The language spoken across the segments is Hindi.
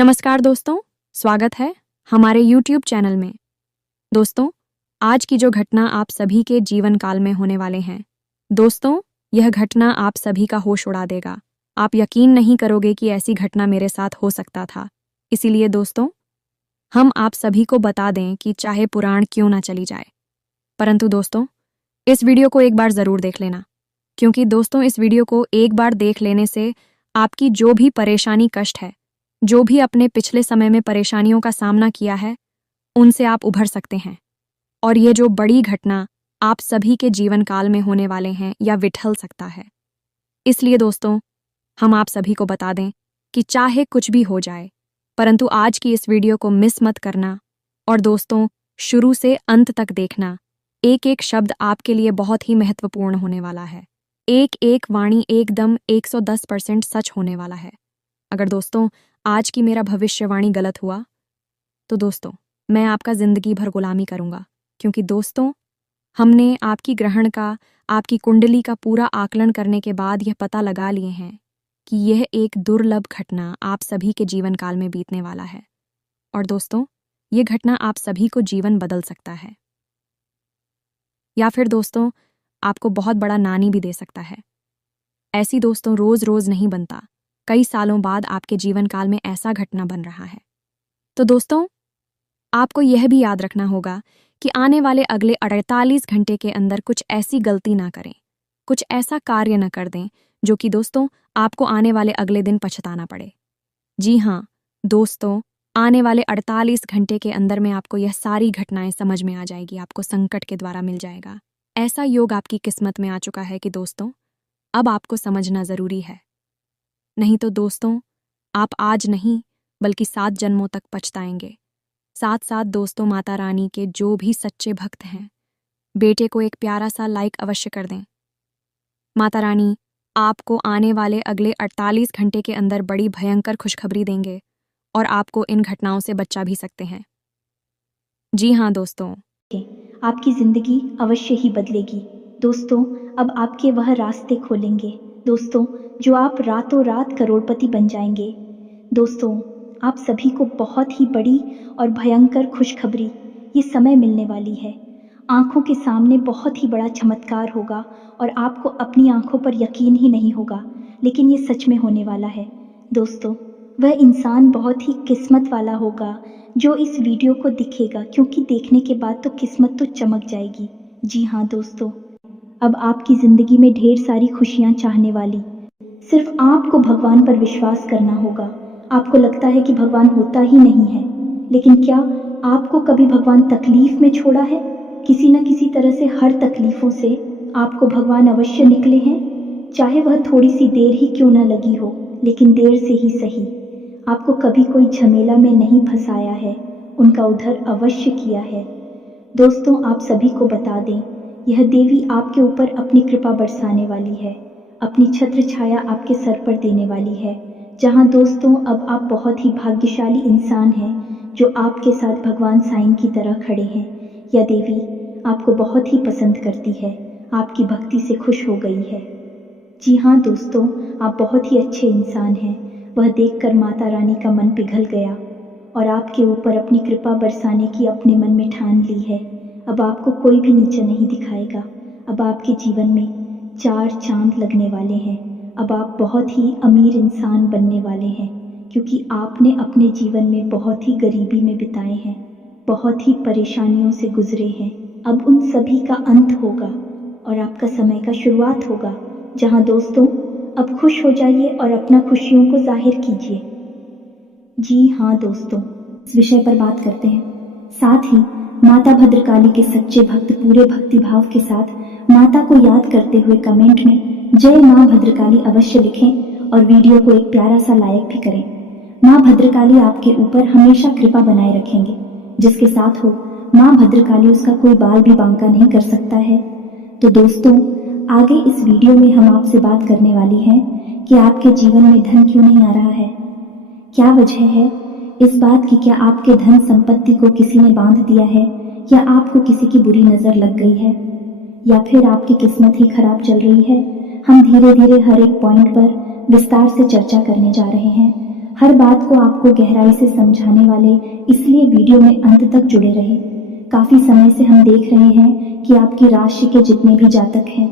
नमस्कार दोस्तों, स्वागत है हमारे YouTube चैनल में। दोस्तों, आज की जो घटना आप सभी के जीवन काल में होने वाले हैं। दोस्तों, यह घटना आप सभी का होश उड़ा देगा। आप यकीन नहीं करोगे कि ऐसी घटना मेरे साथ हो सकता था। इसीलिए दोस्तों, हम आप सभी को बता दें कि चाहे पुराण क्यों ना चली जाए, परंतु दोस्तों, इस वीडियो को एक बार ज़रूर देख लेना, क्योंकि दोस्तों इस वीडियो को एक बार देख लेने से आपकी जो भी परेशानी कष्ट है, जो भी अपने पिछले समय में परेशानियों का सामना किया है, उनसे आप उभर सकते हैं। और ये जो बड़ी घटना आप सभी के जीवन काल में होने वाले हैं या विठल सकता है। इसलिए दोस्तों, हम आप सभी को बता दें कि चाहे कुछ भी हो जाए, परंतु आज की इस वीडियो को मिस मत करना। और दोस्तों, शुरू से अंत तक देखना। एक एक शब्द आपके लिए बहुत ही महत्वपूर्ण होने वाला है। एक एक वाणी एकदम 110% सच होने वाला है। अगर दोस्तों आज की मेरा भविष्यवाणी गलत हुआ तो दोस्तों मैं आपका जिंदगी भर गुलामी करूंगा, क्योंकि दोस्तों हमने आपकी ग्रहण का, आपकी कुंडली का पूरा आकलन करने के बाद यह पता लगा लिए हैं कि यह एक दुर्लभ घटना आप सभी के जीवन काल में बीतने वाला है। और दोस्तों, यह घटना आप सभी को जीवन बदल सकता है, या फिर दोस्तों आपको बहुत बड़ा नानी भी दे सकता है। ऐसी दोस्तों रोज रोज नहीं बनता, कई सालों बाद आपके जीवन काल में ऐसा घटना बन रहा है। तो दोस्तों, आपको यह भी याद रखना होगा कि आने वाले अगले 48 घंटे के अंदर कुछ ऐसी गलती ना करें, कुछ ऐसा कार्य न कर दें जो कि दोस्तों आपको आने वाले अगले दिन पछताना पड़े। जी हाँ दोस्तों, आने वाले 48 घंटे के अंदर में आपको यह सारी घटनाएं समझ में आ जाएगी, आपको संकट के द्वारा मिल जाएगा। ऐसा योग आपकी किस्मत में आ चुका है कि दोस्तों अब आपको समझना जरूरी है, नहीं तो दोस्तों आप आज नहीं बल्कि 7 जन्मों तक पछताएंगे। साथ साथ दोस्तों, माता रानी के जो भी सच्चे भक्त हैं, बेटे को एक प्यारा सा लाइक अवश्य कर दें। माता रानी आपको आने वाले अगले 48 घंटे के अंदर बड़ी भयंकर खुशखबरी देंगे और आपको इन घटनाओं से बचा भी सकते हैं। जी हाँ दोस्तों, आपकी जिंदगी अवश्य ही बदलेगी। दोस्तों, अब आपके वह रास्ते खोलेंगे दोस्तों, जो आप रातों रात करोड़पति बन जाएंगे। दोस्तों, आप सभी को बहुत ही बड़ी और भयंकर खुशखबरी ये समय मिलने वाली है। आंखों के सामने बहुत ही बड़ा चमत्कार होगा और आपको अपनी आंखों पर यकीन ही नहीं होगा, लेकिन ये सच में होने वाला है। दोस्तों, वह इंसान बहुत ही किस्मत वाला होगा जो इस वीडियो को दिखेगा, क्योंकि देखने के बाद तो किस्मत तो चमक जाएगी। जी हाँ दोस्तों, अब आपकी ज़िंदगी में ढेर सारी खुशियाँ चाहने वाली। सिर्फ आपको भगवान पर विश्वास करना होगा। आपको लगता है कि भगवान होता ही नहीं है, लेकिन क्या आपको कभी भगवान तकलीफ में छोड़ा है? किसी न किसी तरह से हर तकलीफ़ों से आपको भगवान अवश्य निकले हैं, चाहे वह थोड़ी सी देर ही क्यों न लगी हो, लेकिन देर से ही सही। आपको कभी कोई झमेला में नहीं फंसाया है, उनका उद्धार अवश्य किया है। दोस्तों, आप सभी को बता दें, यह देवी आपके ऊपर अपनी कृपा बरसाने वाली है, अपनी छत्र छाया आपके सर पर देने वाली है। जहां दोस्तों अब आप बहुत ही भाग्यशाली इंसान हैं जो आपके साथ भगवान साईं की तरह खड़े हैं। यह देवी आपको बहुत ही पसंद करती है, आपकी भक्ति से खुश हो गई है। जी हाँ दोस्तों, आप बहुत ही अच्छे इंसान हैं। वह देखकर माता रानी का मन पिघल गया और आपके ऊपर अपनी कृपा बरसाने की अपने मन में ठान ली है। अब आपको कोई भी नीचा नहीं दिखाएगा। अब आपके जीवन में 4 चांद लगने वाले हैं। अब आप बहुत ही अमीर इंसान बनने वाले हैं, क्योंकि आपने अपने जीवन में बहुत ही गरीबी में बिताए हैं, बहुत ही परेशानियों से गुजरे हैं। अब उन सभी का अंत होगा और आपका समय का शुरुआत होगा। जहां दोस्तों अब खुश हो जाइए और अपना खुशियों को जाहिर कीजिए। जी हाँ दोस्तों, इस विषय पर बात करते हैं। साथ ही माता भद्रकाली के सच्चे भक्त पूरे भक्तिभाव के साथ माता को याद करते हुए कमेंट में जय माँ भद्रकाली अवश्य लिखें और वीडियो को एक प्यारा सा लाइक भी करें। माँ भद्रकाली आपके ऊपर हमेशा कृपा बनाए रखेंगे। जिसके साथ हो माँ भद्रकाली, उसका कोई बाल भी बांका नहीं कर सकता है। तो दोस्तों, आगे इस वीडियो में हम आपसे बात करने वाली हैं कि आपके जीवन में धन क्यों नहीं आ रहा है। क्या वजह है इस बात की? क्या आपके धन संपत्ति को किसी ने बांध दिया है, या आपको किसी की बुरी नज़र लग गई है, या फिर आपकी किस्मत ही खराब चल रही है? हम धीरे धीरे हर एक पॉइंट पर विस्तार से चर्चा करने जा रहे हैं। हर बात को आपको गहराई से समझाने वाले, इसलिए वीडियो में अंत तक जुड़े रहे। काफी समय से हम देख रहे हैं कि आपकी राशि के जितने भी जातक हैं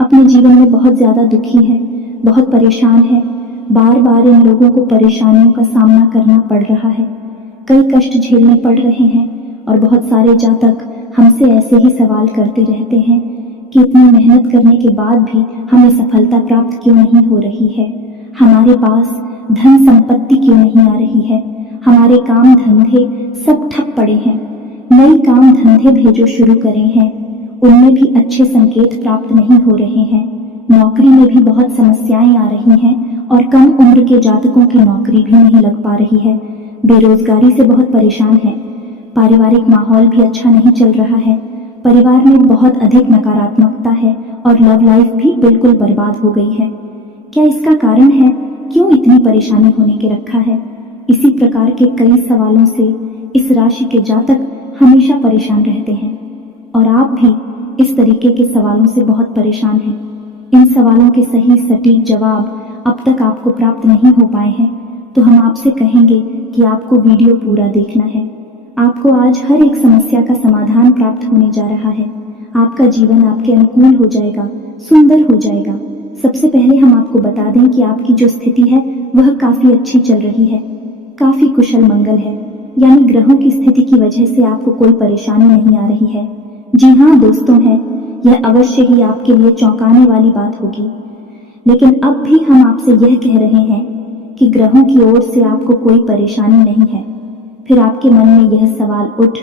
अपने जीवन में बहुत ज्यादा दुखी हैं, बहुत परेशान हैं। बार बार इन लोगों को परेशानियों का सामना करना पड़ रहा है, कई कष्ट झेलने पड़ रहे हैं। और बहुत सारे जातक हमसे ऐसे ही सवाल करते रहते हैं कि इतनी मेहनत करने के बाद भी हमें सफलता प्राप्त क्यों नहीं हो रही है, हमारे पास धन संपत्ति क्यों नहीं आ रही है, हमारे काम धंधे सब ठप पड़े हैं, नई काम धंधे भी जो शुरू करे हैं उनमें भी अच्छे संकेत प्राप्त नहीं हो रहे हैं, नौकरी में भी बहुत समस्याएं आ रही हैं और कम उम्र के जातकों की नौकरी भी नहीं लग पा रही है, बेरोजगारी से बहुत परेशान है, पारिवारिक माहौल भी अच्छा नहीं चल रहा है, परिवार में बहुत अधिक नकारात्मकता है और लव लाइफ भी बिल्कुल बर्बाद हो गई है। क्या इसका कारण है, क्यों इतनी परेशानी होने के रखा है? इसी प्रकार के कई सवालों से इस राशि के जातक हमेशा परेशान रहते हैं और आप भी इस तरीके के सवालों से बहुत परेशान हैं। इन सवालों के सही सटीक जवाब अब तक आपको प्राप्त नहीं हो पाए हैं, तो हम आपसे कहेंगे कि आपको वीडियो पूरा देखना है। आपको आज हर एक समस्या का समाधान प्राप्त होने जा रहा है। आपका जीवन आपके अनुकूल हो जाएगा, सुंदर हो जाएगा। सबसे पहले हम आपको बता दें कि आपकी जो स्थिति है वह काफी अच्छी चल रही है, काफी कुशल मंगल है, यानी ग्रहों की स्थिति की वजह से आपको कोई परेशानी नहीं आ रही है। जी हाँ दोस्तों, है यह अवश्य ही आपके लिए चौंकाने वाली बात होगी, लेकिन अब भी हम आपसे यह कह रहे हैं कि ग्रहों की ओर से आपको कोई परेशानी नहीं है। फिर आपके मन में यह सवाल उठ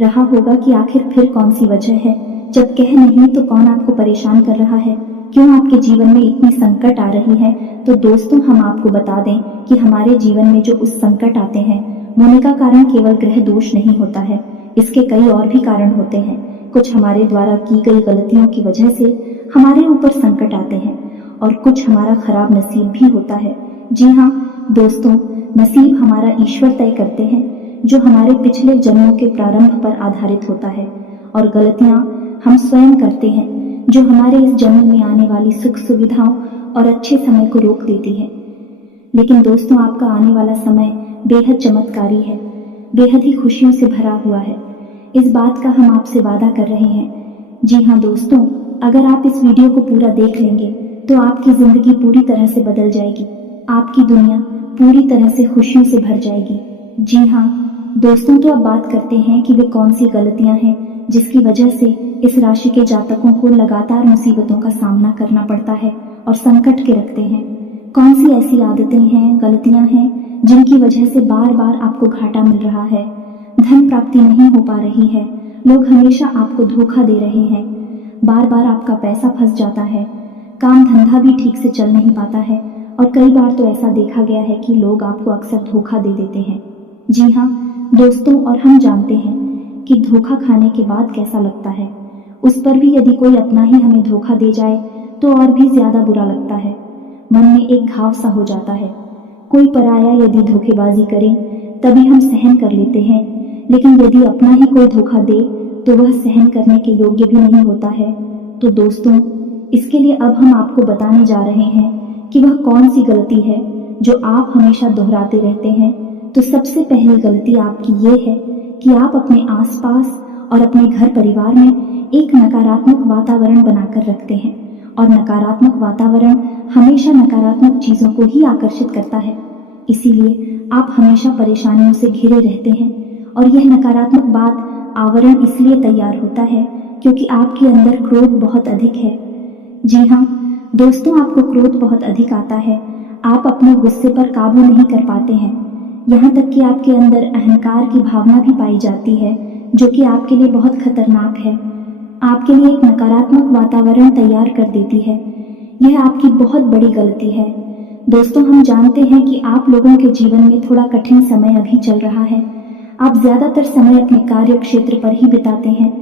रहा होगा कि आखिर फिर कौन सी वजह है, जब कह नहीं तो कौन आपको परेशान कर रहा है, क्यों आपके जीवन में इतनी संकट आ रही है? तो दोस्तों, हम आपको बता दें कि हमारे जीवन में जो उस संकट आते हैं होने का कारण केवल ग्रह दोष नहीं होता है, इसके कई और भी कारण होते हैं। कुछ हमारे द्वारा की गई गलतियों की वजह से हमारे ऊपर संकट आते हैं और कुछ हमारा खराब नसीब भी होता है। जी हाँ दोस्तों, नसीब हमारा ईश्वर तय करते हैं, जो हमारे पिछले जन्मों के प्रारंभ पर आधारित होता है, और गलतियां हम स्वयं करते हैं जो हमारे इस जन्म में आने वाली सुख सुविधाओं और अच्छे समय को रोक देती है। लेकिन दोस्तों, आपका आने वाला समय बेहद चमत्कारी है, बेहद ही खुशियों से भरा हुआ है। इस बात का हम आपसे वादा कर रहे हैं। जी हाँ दोस्तों, अगर आप इस वीडियो को पूरा देख लेंगे तो आपकी जिंदगी पूरी तरह से बदल जाएगी, आपकी दुनिया पूरी तरह से खुशियों से भर जाएगी। जी हाँ दोस्तों, तो अब बात करते हैं कि वे कौन सी गलतियां हैं जिसकी वजह से इस राशि के जातकों को लगातार मुसीबतों का सामना करना पड़ता है और संकट के रखते हैं। कौन सी ऐसी आदतें हैं, गलतियां हैं जिनकी वजह से बार बार आपको घाटा मिल रहा है, धन प्राप्ति नहीं हो पा रही है, लोग हमेशा आपको धोखा दे रहे हैं, बार बार आपका पैसा फंस जाता है, काम धंधा भी ठीक से चल नहीं पाता है और कई बार तो ऐसा देखा गया है कि लोग आपको अक्सर धोखा दे देते हैं। जी हाँ दोस्तों, और हम जानते हैं कि धोखा खाने के बाद कैसा लगता है, उस पर भी यदि कोई अपना ही हमें धोखा दे जाए तो और भी ज्यादा बुरा लगता है, मन में एक घाव सा हो जाता है। कोई पराया यदि धोखेबाजी करे तभी हम सहन कर लेते हैं, लेकिन यदि अपना ही कोई धोखा दे तो वह सहन करने के योग्य भी नहीं होता है। तो दोस्तों, इसके लिए अब हम आपको बताने जा रहे हैं कि वह कौन सी गलती है जो आप हमेशा दोहराते रहते हैं। तो सबसे पहली गलती आपकी ये है कि आप अपने आसपास और अपने घर परिवार में एक नकारात्मक वातावरण बनाकर रखते हैं, और नकारात्मक वातावरण हमेशा नकारात्मक चीजों को ही आकर्षित करता है। इसीलिए आप हमेशा परेशानियों से घिरे रहते हैं, और यह नकारात्मक बात आवरण इसलिए तैयार होता है क्योंकि आपके अंदर क्रोध बहुत अधिक है। जी हाँ दोस्तों, आपको क्रोध बहुत अधिक आता है, आप अपने गुस्से पर काबू नहीं कर पाते हैं, यहाँ तक कि आपके अंदर अहंकार की भावना भी पाई जाती है, जो कि आपके लिए बहुत खतरनाक है, आपके लिए एक नकारात्मक वातावरण तैयार कर देती है। यह आपकी बहुत बड़ी गलती है। दोस्तों, हम जानते हैं कि आप लोगों के जीवन में थोड़ा कठिन समय अभी चल रहा है। आप ज्यादातर समय अपने कार्य क्षेत्र पर ही बिताते हैं,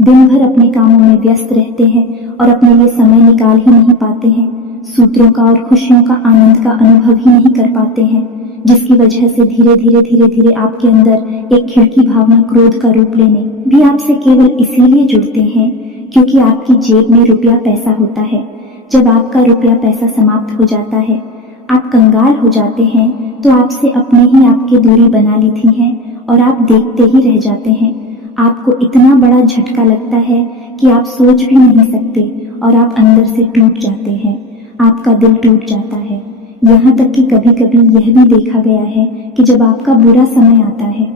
दिन भर अपने कामों में व्यस्त रहते हैं और अपने लिए समय निकाल ही नहीं पाते हैं, सूत्रों का और खुशियों का आनंद का अनुभव ही नहीं कर पाते हैं, जिसकी वजह से धीरे धीरे आपके अंदर एक खिड़की भावना क्रोध का रूप लेने भी आपसे केवल इसीलिए जुड़ते हैं क्योंकि आपकी जेब में रुपया पैसा होता है। जब आपका रुपया पैसा समाप्त हो जाता है, आप कंगाल हो जाते हैं तो आपसे अपने ही आपकी दूरी बना ली थी हैं और आप देखते ही रह जाते हैं। आपको इतना बड़ा झटका लगता है कि आप सोच भी नहीं सकते और आप अंदर से टूट जाते हैं। आपका दिल टूट जाता है। यहाँ तक कि कभी कभी यह भी देखा गया है कि जब आपका बुरा समय आता है,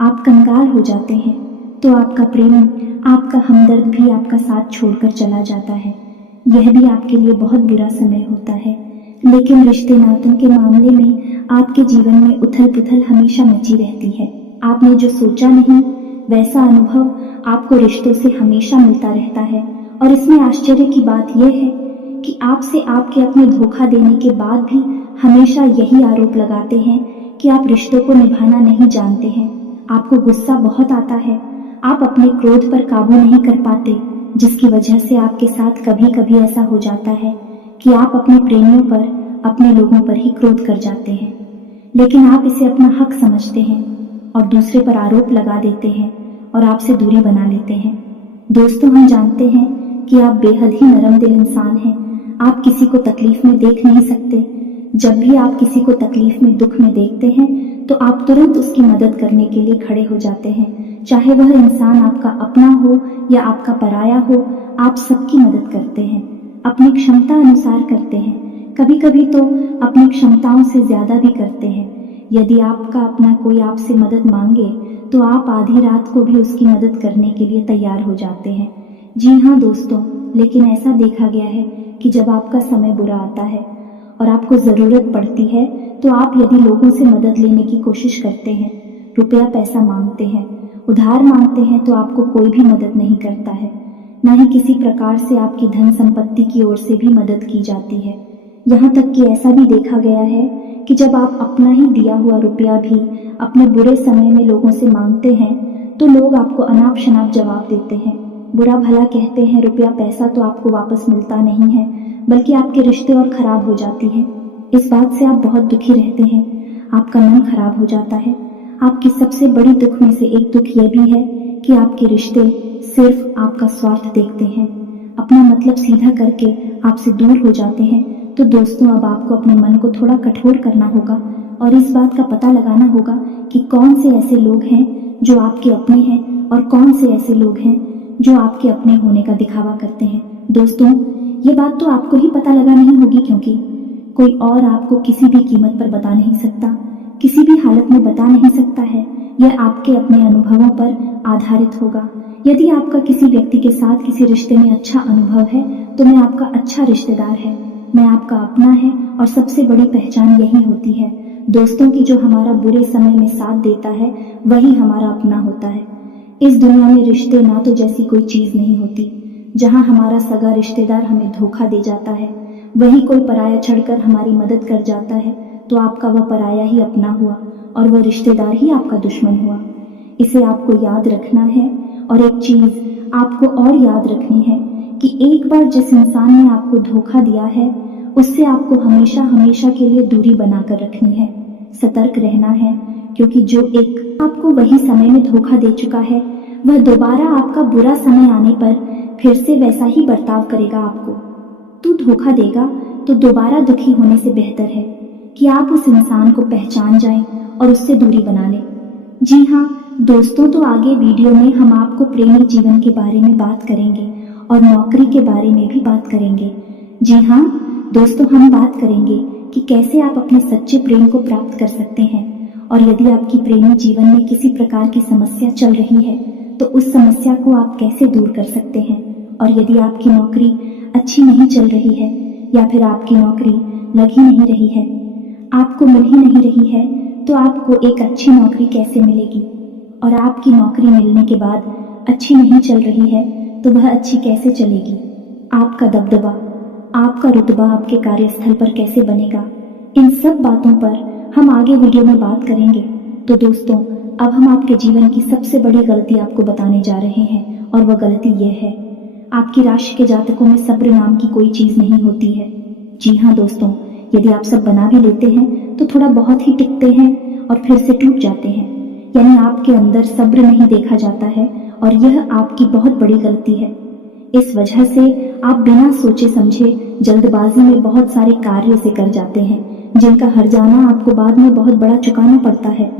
आप कंगाल हो जाते हैं, तो आपका प्रेमी, आपका हमदर्द भी आपका साथ छोड़कर चला जाता है। यह भी आपके लिए बहुत बुरा समय होता है। लेकिन रिश्ते नातों के मामले में आपके जीवन में उथल पुथल हमेशा मची रहती है। आपने जो सोचा नहीं वैसा अनुभव आपको रिश्तों से हमेशा मिलता रहता है। और इसमें आश्चर्य की बात यह है कि आपसे आपके अपने धोखा देने के बाद भी हमेशा यही आरोप लगाते हैं कि आप रिश्तों को निभाना नहीं जानते हैं। आपको गुस्सा बहुत आता है, आप अपने क्रोध पर काबू नहीं कर पाते, जिसकी वजह से आपके साथ कभी कभी ऐसा हो जाता है कि आप अपने प्रेमियों पर, अपने लोगों पर ही क्रोध कर जाते हैं। लेकिन आप इसे अपना हक समझते हैं और दूसरे पर आरोप लगा देते हैं और आपसे दूरी बना लेते हैं। दोस्तों, हम जानते हैं कि आप बेहद ही नरम दिल इंसान हैं। आप किसी को तकलीफ में देख नहीं सकते। जब भी आप किसी को तकलीफ में, दुख में देखते हैं तो आप तुरंत उसकी मदद करने के लिए खड़े हो जाते हैं। चाहे वह इंसान आपका अपना हो या आपका पराया हो, आप सबकी मदद करते हैं, अपनी क्षमता अनुसार करते हैं। कभी कभी तो अपनी क्षमताओं से ज्यादा भी करते हैं। यदि आपका अपना कोई आपसे मदद मांगे तो आप आधी रात को भी उसकी मदद करने के लिए तैयार हो जाते हैं। जी हाँ दोस्तों, लेकिन ऐसा देखा गया है कि जब आपका समय बुरा आता है और आपको ज़रूरत पड़ती है तो आप यदि लोगों से मदद लेने की कोशिश करते हैं, रुपया पैसा मांगते हैं, उधार मांगते हैं, तो आपको कोई भी मदद नहीं करता है। न ही किसी प्रकार से आपकी धन संपत्ति की ओर से भी मदद की जाती है। यहाँ तक कि ऐसा भी देखा गया है कि जब आप अपना ही दिया हुआ रुपया भी अपने बुरे समय में लोगों से मांगते हैं तो लोग आपको अनाप शनाप जवाब देते हैं, बुरा भला कहते हैं। रुपया पैसा तो आपको वापस मिलता नहीं है, बल्कि आपके रिश्ते और खराब हो जाती हैं। इस बात से आप बहुत दुखी रहते हैं, आपका मन खराब हो जाता है। आपकी सबसे बड़ी दुख में से एक दुख यह भी है कि आपके रिश्ते सिर्फ आपका स्वार्थ देखते हैं, अपना मतलब सीधा करके आपसे दूर हो जाते हैं। तो दोस्तों, अब आपको अपने मन को थोड़ा कठोर करना होगा और इस बात का पता लगाना होगा कि कौन से ऐसे लोग हैं जो आपके अपने हैं और कौन से ऐसे लोग हैं जो आपके अपने होने का दिखावा करते हैं। दोस्तों, ये बात तो आपको ही पता लगानी होगी, क्योंकि कोई और आपको किसी भी कीमत पर बता नहीं सकता, किसी भी हालत में बता नहीं सकता है। यह आपके अपने अनुभवों पर आधारित होगा। यदि आपका किसी व्यक्ति के साथ किसी रिश्ते में अच्छा अनुभव है तो मैं आपका अच्छा रिश्तेदार है, मैं आपका अपना है और सबसे बड़ी पहचान यही होती है दोस्तों की, जो हमारा बुरे समय में साथ देता है वही हमारा अपना होता है। इस दुनिया में रिश्ते नातों जैसी कोई चीज नहीं होती। जहां हमारा सगा रिश्तेदार हमें धोखा दे जाता है, वही कोई पराया छड़कर हमारी मदद कर जाता है, तो आपका वह पराया ही अपना हुआ और वह रिश्तेदार ही आपका दुश्मन हुआ। इसे आपको याद रखना है। और एक चीज आपको और याद रखनी है कि एक बार जिस इंसान ने आपको धोखा दिया है उससे आपको हमेशा हमेशा के लिए दूरी बनाकर रखनी है, सतर्क रहना है, क्योंकि जो एक आपको वही समय में धोखा दे चुका है वह दोबारा आपका बुरा समय आने पर फिर से वैसा ही बर्ताव करेगा आपको। तू धोखा देगा तो दोबारा दुखी होने से बेहतर है कि आप उस इंसान को पहचान जाएं और उससे दूरी बना लें। जी हाँ दोस्तों, तो आगे वीडियो में हम आपको प्रेमी जीवन के बारे में बात करेंगे और नौकरी के बारे में भी बात करेंगे। जी हाँ दोस्तों, हम बात करेंगे कि कैसे आप अपने सच्चे प्रेम को प्राप्त कर सकते हैं, और यदि आपकी प्रेमी जीवन में किसी प्रकार की समस्या चल रही है तो उस समस्या को आप कैसे दूर कर सकते हैं। और यदि आपकी नौकरी अच्छी नहीं चल रही है या फिर आपकी नौकरी लग ही नहीं रही है, आपको मिल ही नहीं रही है, तो आपको एक अच्छी नौकरी कैसे मिलेगी। और आपकी नौकरी मिलने के बाद अच्छी नहीं चल रही है तो वह अच्छी कैसे चलेगी। आपका दबदबा, आपका रुतबा आपके कार्यस्थल पर कैसे बनेगा। इन सब बातों पर हम आगे वीडियो में बात करेंगे। तो दोस्तों, अब हम आपके जीवन की सबसे बड़ी गलती आपको बताने जा रहे हैं, और वह गलती यह है, आपकी राशि के जातकों में सब्र नाम की कोई चीज नहीं होती है। जी हाँ दोस्तों, यदि आप सब बना भी लेते हैं तो थोड़ा बहुत ही टिकते हैं और फिर से टूट जाते हैं, यानी आपके अंदर सब्र नहीं देखा जाता है, और यह आपकी बहुत बड़ी गलती है। इस वजह से आप बिना सोचे समझे जल्दबाजी में बहुत सारे कार्य से कर जाते हैं, जिनका हर जाना आपको बाद में बहुत बड़ा चुकाना पड़ता है।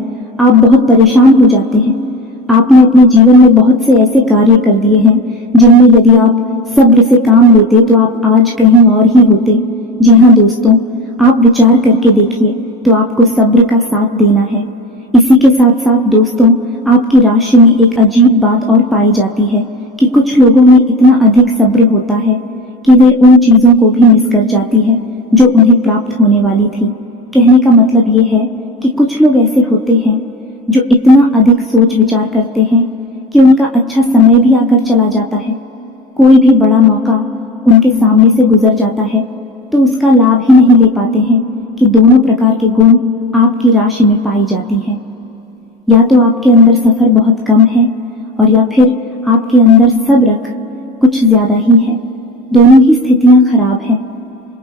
आप बहुत परेशान हो जाते हैं। आपने अपने जीवन में बहुत से ऐसे कार्य कर दिए हैं जिनमें यदि आप सब्र से काम लेते तो आप आज कहीं और ही होते। जी हाँ दोस्तों, आप विचार करके देखिए तो आपको सब्र का साथ देना है। इसी के साथ साथ दोस्तों, आपकी राशि में एक अजीब बात और पाई जाती है कि कुछ लोगों में इतना अधिक सब्र होता है कि वे उन चीज़ों को भी मिस कर जाती है जो उन्हें प्राप्त होने वाली थी। कहने का मतलब ये है कि कुछ लोग ऐसे होते हैं जो इतना अधिक सोच विचार करते हैं कि उनका अच्छा समय भी आकर चला जाता है। कोई भी बड़ा मौका उनके सामने से गुजर जाता है तो उसका लाभ ही नहीं ले पाते हैं कि दोनों प्रकार के गुण आपकी राशि में पाई जाती हैं। या तो आपके अंदर सफ़र बहुत कम है और या फिर आपके अंदर सब्र कुछ ज़्यादा ही है। दोनों ही स्थितियाँ खराब हैं।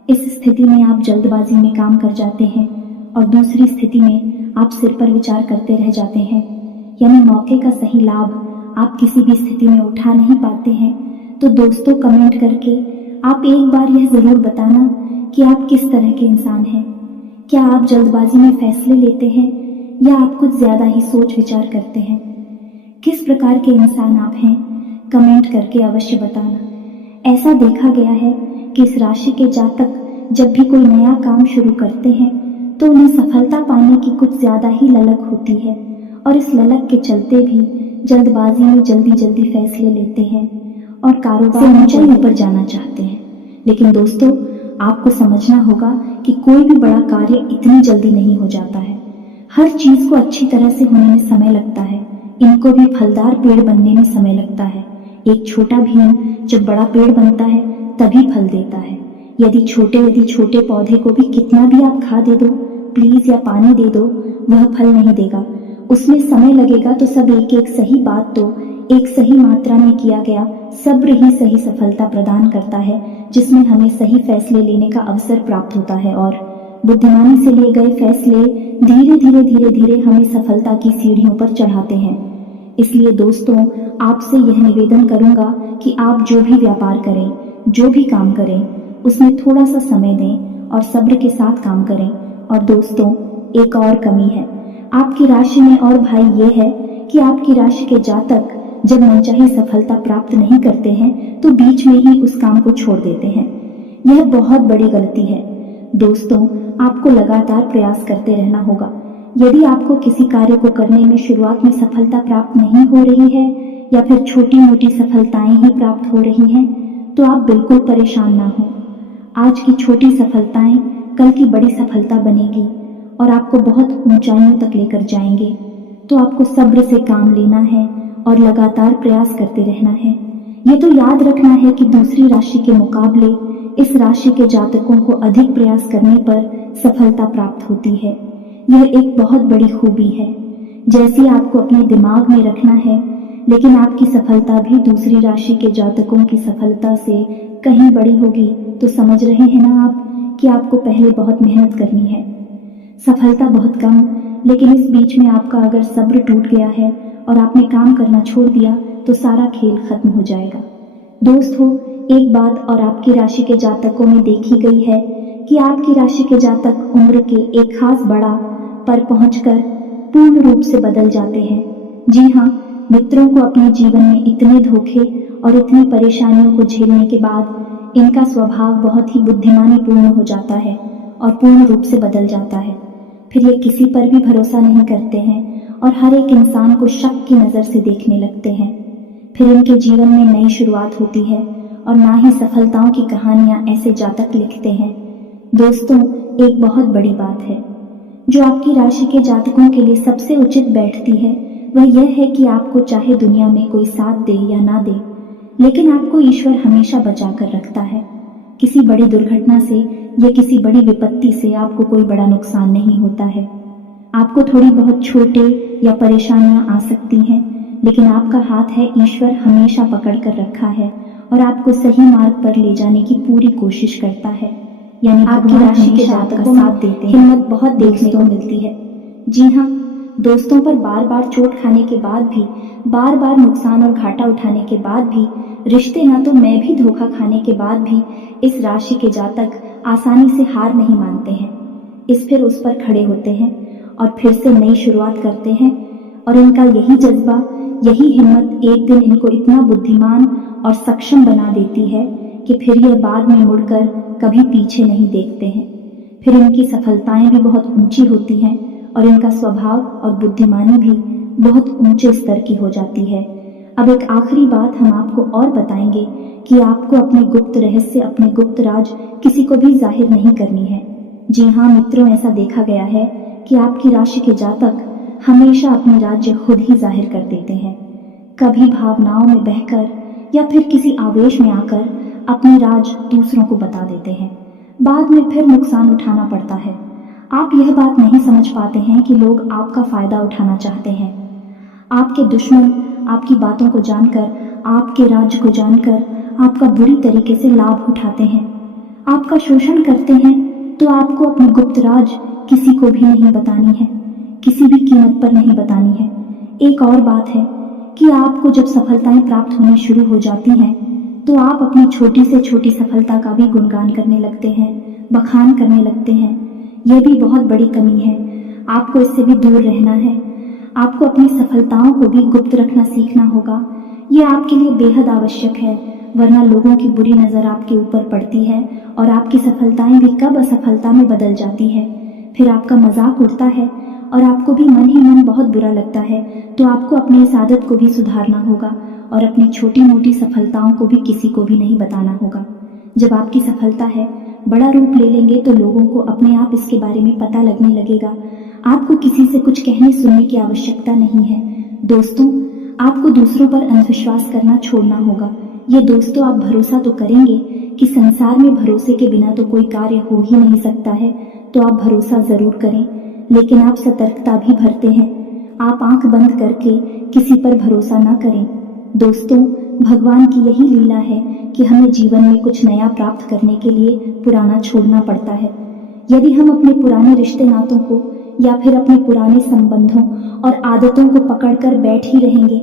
इस स्थिति में आप जल्दबाजी में काम कर जाते हैं और दूसरी स्थिति में आप सिर पर विचार करते रह जाते हैं, यानी मौके का सही लाभ आप किसी भी स्थिति में उठा नहीं पाते हैं। तो दोस्तों, कमेंट करके आप एक बार यह ज़रूर बताना कि आप किस तरह के इंसान हैं। क्या आप जल्दबाजी में फैसले लेते हैं या आप कुछ ज़्यादा ही सोच विचार करते हैं? किस प्रकार के इंसान आप हैं, कमेंट करके अवश्य बताना। ऐसा देखा गया है कि इस राशि के जातक जब भी कोई नया काम शुरू करते हैं तो उन्हें सफलता पाने की कुछ ज़्यादा ही ललक होती है और इस ललक के चलते भी जल्दबाजी में जल्दी जल्दी फैसले लेते हैं और कारोबार में ऊंचाई ऊपर जाना चाहते हैं। लेकिन दोस्तों, आपको समझना होगा कि कोई भी बड़ा कार्य इतनी जल्दी नहीं हो जाता है। हर चीज़ को अच्छी तरह से होने में समय लगता है। इनको भी फलदार पेड़ बनने में समय लगता है। एक छोटा भीम जब बड़ा पेड़ बनता है तभी फल देता है। यदि छोटे पौधे को भी कितना भी आप खाद दे दो प्लीज या पानी दे दो, वह फल नहीं देगा। उसमें समय लगेगा। तो सब एक एक सही बात तो एक सही मात्रा में किया गया सब्र ही सही सफलता प्रदान करता है, जिसमें हमें सही फैसले लेने का अवसर प्राप्त होता है और बुद्धिमानी से लिए गए फैसले धीरे धीरे हमें सफलता की सीढ़ियों पर चढ़ाते हैं। इसलिए दोस्तों, आपसे यह निवेदन करूंगा कि आप जो भी व्यापार करें, जो भी काम करें, उसमें थोड़ा सा समय दें और सब्र के साथ काम करें। और दोस्तों, एक और कमी है आपकी राशि में और भाई ये है कि आपकी राशि के जातक जब मनचाही सफलता प्राप्त नहीं करते हैं तो बीच में ही उस काम को छोड़ देते हैं। यह बहुत बड़ी गलती है। दोस्तों, आपको लगातार प्रयास करते रहना होगा। यदि आपको किसी कार्य को करने में शुरुआत में सफलता प्राप्त नहीं हो रही है या फिर छोटी मोटी सफलताएं ही प्राप्त हो रही हैं, तो आप बिल्कुल परेशान ना हो। आज की छोटी सफलताएं कल की बड़ी सफलता बनेगी और आपको बहुत ऊंचाइयों तक लेकर जाएंगे। तो आपको सब्र से काम लेना है और लगातार प्रयास करते रहना है। ये तो याद रखना है कि दूसरी राशि के मुकाबले इस राशि के जातकों को अधिक प्रयास करने पर सफलता प्राप्त होती है। यह एक बहुत बड़ी खूबी है, जैसी आपको अपने दिमाग में रखना है। लेकिन आपकी सफलता भी दूसरी राशि के जातकों की सफलता से कहीं बड़ी होगी। तो समझ रहे हैं ना आप कि आपको पहले बहुत मेहनत करनी है। सफलता बहुत कम, लेकिन इस बीच में आपका अगर सब्र टूट गया है और आपने काम करना छोड़ दिया तो सारा खेल खत्म हो जाएगा। दोस्तों, एक बात और आपकी राशि के जातकों में देखी गई है कि आपकी राशि के जातक उम्र के एक खास बड़ा पर पहुंचकर पूर्ण रूप से बदल जाते हैं। जी हाँ, मित्रों को अपने जीवन में इतने धोखे और इतनी परेशानियों को झेलने के बाद इनका स्वभाव बहुत ही बुद्धिमानीपूर्ण हो जाता है और पूर्ण रूप से बदल जाता है। फिर ये किसी पर भी भरोसा नहीं करते हैं और हर एक इंसान को शक की नज़र से देखने लगते हैं। फिर इनके जीवन में नई शुरुआत होती है और ना ही सफलताओं की कहानियां ऐसे जातक लिखते हैं। दोस्तों, एक बहुत बड़ी बात है जो आपकी राशि के जातकों के लिए सबसे उचित बैठती है, वह यह है कि आपको चाहे दुनिया में कोई साथ दे या ना दे, लेकिन आपको ईश्वर हमेशा बचा कर रखता है। किसी बड़ी दुर्घटना से या किसी बड़ी विपत्ति से आपको कोई बड़ा नुकसान नहीं होता है। आपको थोड़ी बहुत छोटे या परेशानियां आ सकती हैं, लेकिन आपका हाथ है ईश्वर हमेशा पकड़ कर रखा है और आपको सही मार्ग पर ले जाने की पूरी कोशिश करता है। यानी आपकी राशि के जातकों साथ देते हैं। हिम्मत बहुत देखने को मिलती है। जी हाँ, दोस्तों पर बार बार चोट खाने के बाद भी, बार बार नुकसान और घाटा उठाने के बाद भी, रिश्ते ना तो मैं भी धोखा खाने के बाद भी इस राशि के जातक आसानी से हार नहीं मानते हैं। इस फिर उस पर खड़े होते हैं और फिर से नई शुरुआत करते हैं। और इनका यही जज्बा, यही हिम्मत एक दिन इनको इतना बुद्धिमान और सक्षम बना देती है कि फिर यह बाद में मुड़कर कभी पीछे नहीं देखते हैं। फिर इनकी सफलताएं भी बहुत ऊंची होती हैं और इनका स्वभाव और बुद्धिमानी भी बहुत ऊंचे स्तर की हो जाती है। अब एक आखिरी बात हम आपको और बताएंगे कि आपको अपने गुप्त रहस्य, अपने गुप्त राज किसी को भी जाहिर नहीं करनी है। जी हाँ मित्रों, ऐसा देखा गया है कि आपकी राशि के जातक हमेशा अपने राज्य खुद ही जाहिर कर देते हैं। कभी भावनाओं में बहकर या फिर किसी आवेश में आकर अपने राज दूसरों को बता देते हैं। बाद में फिर नुकसान उठाना पड़ता है। आप यह बात नहीं समझ पाते हैं कि लोग आपका फायदा उठाना चाहते हैं। आपके दुश्मन आपकी बातों को जानकर, आपके राज्य को जानकर आपका बुरी तरीके से लाभ उठाते हैं, आपका शोषण करते हैं। तो आपको अपनी गुप्त राज किसी को भी नहीं बतानी है, किसी भी कीमत पर नहीं बतानी है। एक और बात है कि आपको जब सफलताएं प्राप्त होनी शुरू हो जाती हैं तो आप अपनी छोटी से छोटी सफलता का भी गुणगान करने लगते हैं, बखान करने लगते हैं। यह भी बहुत बड़ी कमी है। आपको इससे भी दूर रहना है। आपको अपनी सफलताओं को भी गुप्त रखना सीखना होगा। यह आपके लिए बेहद आवश्यक है, वरना लोगों की बुरी नज़र आपके ऊपर पड़ती है और आपकी सफलताएं भी कब असफलता में बदल जाती है। फिर आपका मजाक उड़ता है और आपको भी मन ही मन बहुत बुरा लगता है। तो आपको अपनी इस आदत को भी सुधारना होगा और अपनी छोटी मोटी सफलताओं को भी किसी को भी नहीं बताना होगा। जब आपकी सफलता है बड़ा रूप ले लेंगे तो लोगों को अपने आप इसके बारे में पता लगने लगेगा। आपको किसी से कुछ कहने सुनने की आवश्यकता नहीं है। दोस्तों, आपको दूसरों पर अंधविश्वास करना छोड़ना होगा। ये दोस्तों, आप भरोसा तो करेंगे कि संसार में भरोसे के बिना तो कोई कार्य हो ही नहीं सकता है, तो आप भरोसा जरूर करें, लेकिन आप सतर्कता भी बरते हैं। आप आंख बंद करके किसी पर भरोसा ना करें। दोस्तों, भगवान की यही लीला है कि हमें जीवन में कुछ नया प्राप्त करने के लिए पुराना छोड़ना पड़ता है। यदि हम अपने पुराने रिश्ते नातों को या फिर अपने पुराने संबंधों और आदतों को पकड़कर बैठ ही रहेंगे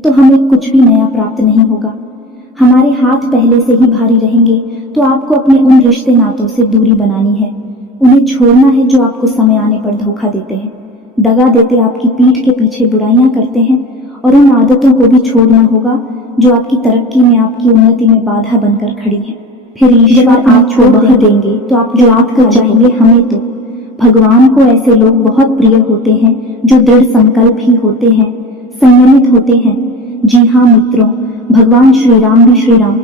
तो हमें कुछ भी नया प्राप्त नहीं होगा। हमारे हाथ पहले से ही भारी रहेंगे। तो आपको अपने उन रिश्ते नातों से दूरी बनानी है, उन्हें छोड़ना है जो आपको समय आने पर धोखा देते हैं, दगा देते, आपकी पीठ के पीछे बुराइयां करते हैं। और उन आदतों को भी छोड़ना होगा जो आपकी तरक्की में, आपकी उन्नति में बाधा बनकर खड़ी है। फिर ईश्वर आप छोड़ ही देंगे तो आप जो आपको चाहिए हमें तो भगवान को ऐसे लोग बहुत प्रिय होते हैं जो दृढ़ संकल्प ही होते हैं, संयमित होते हैं। जी हाँ मित्रों, भगवान श्री राम भी श्री राम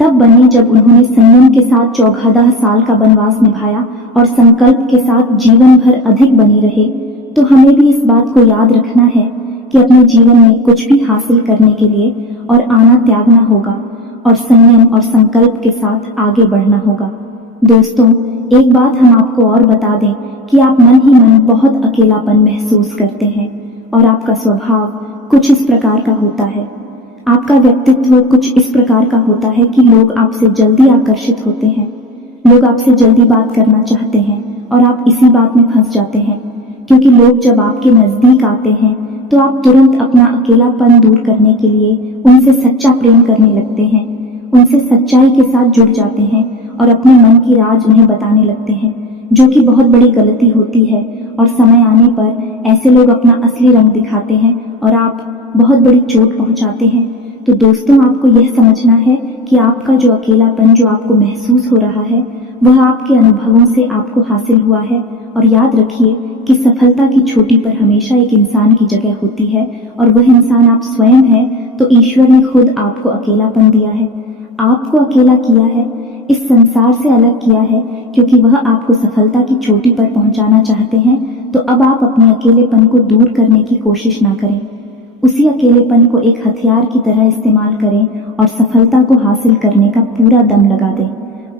तब बने जब उन्होंने संयम के साथ 14 साल का वनवास निभाया और संकल्प के साथ जीवन भर अधिक बने रहे। तो हमें भी इस बात को याद रखना है कि अपने जीवन में कुछ भी हासिल करने के लिए और आना त्यागना होगा और संयम और संकल्प के साथ आगे बढ़ना होगा। दोस्तों, एक बात हम आपको और बता दें कि आप मन ही मन बहुत अकेलापन महसूस करते हैं और आपका स्वभाव कुछ इस प्रकार का होता है, आपका व्यक्तित्व कुछ इस प्रकार का होता है कि लोग आपसे जल्दी आकर्षित होते हैं, लोग आपसे जल्दी बात करना चाहते हैं और आप इसी बात में फंस जाते हैं। क्योंकि लोग जब आपके नजदीक आते हैं तो आप तुरंत अपना अकेलापन दूर करने के लिए उनसे सच्चा प्रेम करने लगते हैं, उनसे सच्चाई के साथ जुड़ जाते हैं और अपने मन की राज उन्हें बताने लगते हैं, जो कि बहुत बड़ी गलती होती है। और समय आने पर ऐसे लोग अपना असली रंग दिखाते हैं और आप बहुत बड़ी चोट पहुंचाते हैं। तो दोस्तों, आपको यह समझना है कि आपका जो अकेलापन जो आपको महसूस हो रहा है वह आपके अनुभवों से आपको हासिल हुआ है। और याद रखिए कि सफलता की चोटी पर हमेशा एक इंसान की जगह होती है और वह इंसान आप स्वयं हैं। तो ईश्वर ने खुद आपको अकेलापन दिया है, आपको अकेला किया है, इस संसार से अलग किया है क्योंकि वह आपको सफलता की चोटी पर पहुंचाना चाहते हैं। तो अब आप अपने अकेलेपन को दूर करने की कोशिश ना करें, उसी अकेलेपन को एक हथियार की तरह इस्तेमाल करें और सफलता को हासिल करने का पूरा दम लगा दें,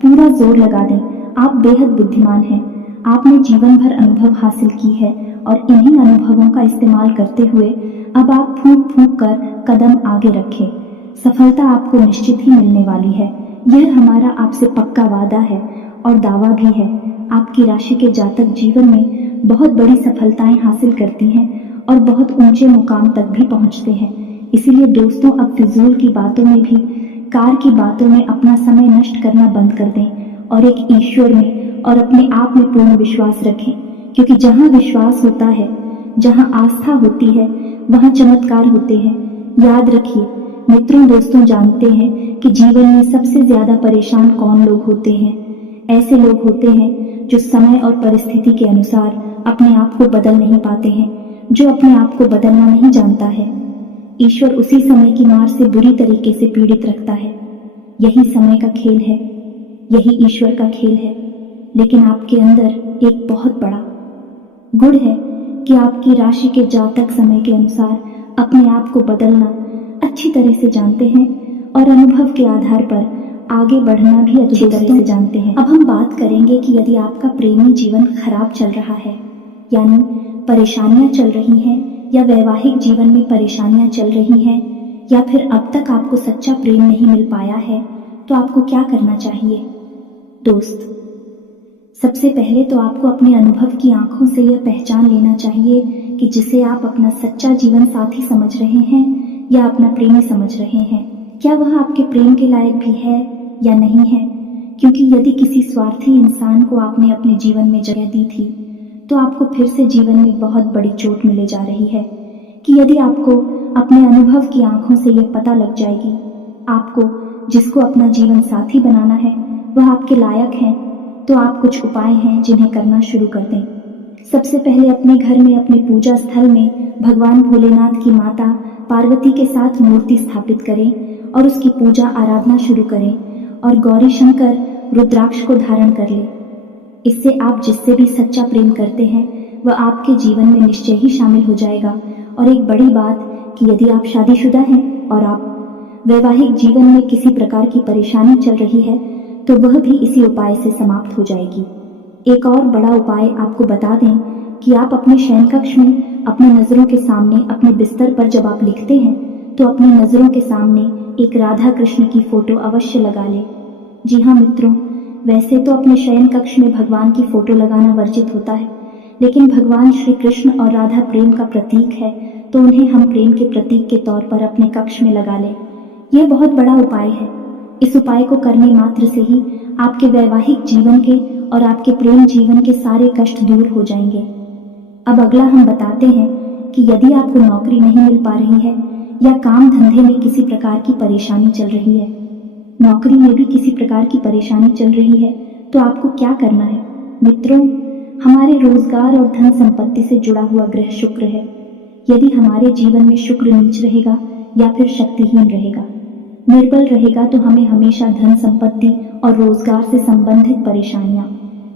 पूरा जोर लगा दें। आप बेहद बुद्धिमान हैं, आपने जीवन भर अनुभव हासिल की है और इन्हीं अनुभवों का इस्तेमाल करते हुए अब आप फूंक फूंक कर कदम आगे रखें। सफलता आपको निश्चित ही मिलने वाली है, यह हमारा आपसे पक्का वादा है और दावा भी है। आपकी राशि के जातक जीवन में बहुत बड़ी सफलताएं हासिल करती हैं और बहुत ऊंचे मुकाम तक भी पहुंचते हैं। इसीलिए दोस्तों, अब फिजूल की बातों में भी, कार की बातों में अपना समय नष्ट करना बंद कर दें और एक ईश्वर में और अपने आप में पूर्ण विश्वास रखें, क्योंकि जहाँ विश्वास होता है, जहाँ आस्था होती है, वहाँ चमत्कार होते हैं। याद रखिए मित्रों, दोस्तों जानते हैं कि जीवन में सबसे ज्यादा परेशान कौन लोग होते हैं? ऐसे लोग होते हैं जो समय और परिस्थिति के अनुसार अपने आप को बदल नहीं पाते हैं, जो अपने आप को बदलना नहीं जानता है। ईश्वर उसी समय की मार से बुरी तरीके से पीड़ित रखता है। यही समय का खेल है, यही ईश्वर का खेल है। लेकिन आपके अंदर एक बहुत बड़ा गुण है कि आपकी राशि के जातक समय के अनुसार अपने आप को बदलना अच्छी तरह से जानते हैं और अनुभव के आधार पर आगे बढ़ना भी अच्छी तरह से जानते हैं। अब हम बात करेंगे कि यदि आपका प्रेमी जीवन खराब चल रहा है, यानी परेशानियां चल रही हैं, या वैवाहिक जीवन में परेशानियां चल रही हैं, या फिर अब तक आपको सच्चा प्रेम नहीं मिल पाया है, तो आपको क्या करना चाहिए? दोस्त, सबसे पहले तो आपको अपने अनुभव की आंखों से यह पहचान लेना चाहिए कि जिसे आप अपना सच्चा जीवन साथी समझ रहे हैं या अपना प्रेमी समझ रहे हैं, क्या वह आपके प्रेम के लायक भी है या नहीं है। क्योंकि यदि किसी स्वार्थी इंसान को आपने अपने जीवन में जगह दी थी, तो आपको फिर से जीवन में बहुत बड़ी चोट मिले जा रही है कि यदि आपको अपने अनुभव की आंखों से यह पता लग जाएगी आपको जिसको अपना जीवन साथी बनाना है वह आपके लायक है, तो आप कुछ उपाय हैं जिन्हें करना शुरू कर दें। सबसे पहले अपने घर में, अपने पूजा स्थल में भगवान भोलेनाथ की माता पार्वती के साथ मूर्ति स्थापित करें और उसकी पूजा आराधना शुरू करें और गौरी शंकर रुद्राक्ष को धारण कर लें। इससे आप जिससे भी सच्चा प्रेम करते हैं वह आपके जीवन में निश्चय ही शामिल हो जाएगा। और एक बड़ी बात कि यदि आप शादीशुदा हैं और आप वैवाहिक जीवन में किसी प्रकार की परेशानी चल रही है, तो वह भी इसी उपाय से समाप्त हो जाएगी। एक और बड़ा उपाय आपको बता दें कि आप अपने शयन कक्ष में अपनी नजरों के सामने, अपने बिस्तर पर जब आप लिखते हैं, तो अपनी नजरों के सामने एक राधा कृष्ण की फोटो अवश्य लगा लें। जी हाँ मित्रों, वैसे तो अपने शयन कक्ष में भगवान की फोटो लगाना वर्जित होता है, लेकिन भगवान श्री कृष्ण और राधा प्रेम का प्रतीक है, तो उन्हें हम प्रेम के प्रतीक के तौर पर अपने कक्ष में लगा लें। यह बहुत बड़ा उपाय है। इस उपाय को करने मात्र से ही आपके वैवाहिक जीवन के और आपके प्रेम जीवन के सारे कष्ट दूर हो जाएंगे। अब अगला हम बताते हैं कि यदि आपको नौकरी नहीं मिल पा रही है या काम धंधे में किसी प्रकार की परेशानी चल रही है, नौकरी में भी किसी प्रकार की परेशानी चल रही है, तो आपको क्या करना है? मित्रों, हमारे रोजगार और धन संपत्ति से जुड़ा हुआ ग्रह शुक्र है। यदि हमारे जीवन में शुक्र नीच रहेगा या फिर शक्तिहीन रहेगा, निर्बल रहेगा, तो हमें हमेशा धन संपत्ति और रोजगार से संबंधित परेशानियां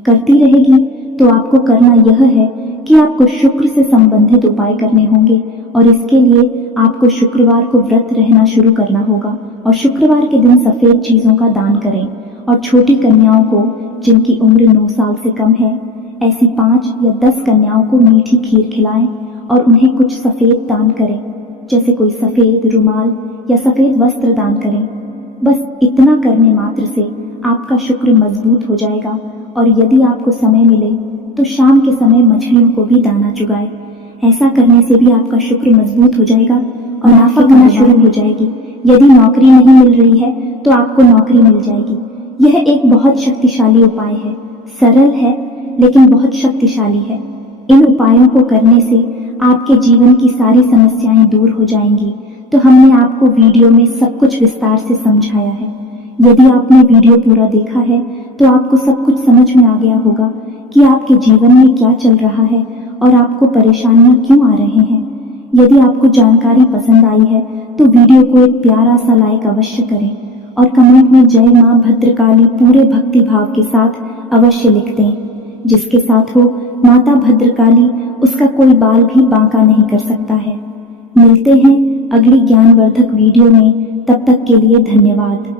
करती रहेगी। तो आपको करना यह है कि आपको शुक्र से संबंधित उपाय करने होंगे और इसके लिए आपको शुक्रवार को व्रत रहना शुरू करना होगा और शुक्रवार के दिन सफेद चीजों का दान करें और छोटी कन्याओं को जिनकी उम्र 9 साल से कम है, ऐसी 5 या 10 कन्याओं को मीठी खीर खिलाएं और उन्हें कुछ सफेद दान करें, जैसे कोई सफेद रुमाल या सफेद वस्त्र दान करें। बस इतना करने मात्र से आपका शुक्र मजबूत हो जाएगा। और यदि आपको समय मिले तो शाम के समय मछलियों को भी दाना चुगाए। ऐसा करने से भी आपका शुक्र मजबूत हो जाएगा और नाफा करना शुरू हो जाएगी। यदि नौकरी नहीं मिल रही है तो आपको नौकरी मिल जाएगी। यह एक बहुत शक्तिशाली उपाय है, सरल है लेकिन बहुत शक्तिशाली है। इन उपायों को करने से आपके जीवन की सारी समस्याएं दूर हो जाएंगी। तो हमने आपको वीडियो में सब कुछ विस्तार से समझाया है। यदि आपने वीडियो पूरा देखा है तो आपको सब कुछ समझ में आ गया होगा कि आपके जीवन में क्या चल रहा है और आपको परेशानियां क्यों आ रहे हैं। यदि आपको जानकारी पसंद आई है तो वीडियो को एक प्यारा सा लाइक अवश्य करें और कमेंट में जय मां भद्रकाली पूरे भक्ति भाव के साथ अवश्य लिख दें। जिसके साथ हो माता भद्रकाली, उसका कोई बाल भी बांका नहीं कर सकता है। मिलते हैं अगली ज्ञानवर्धक वीडियो में, तब तक के लिए धन्यवाद।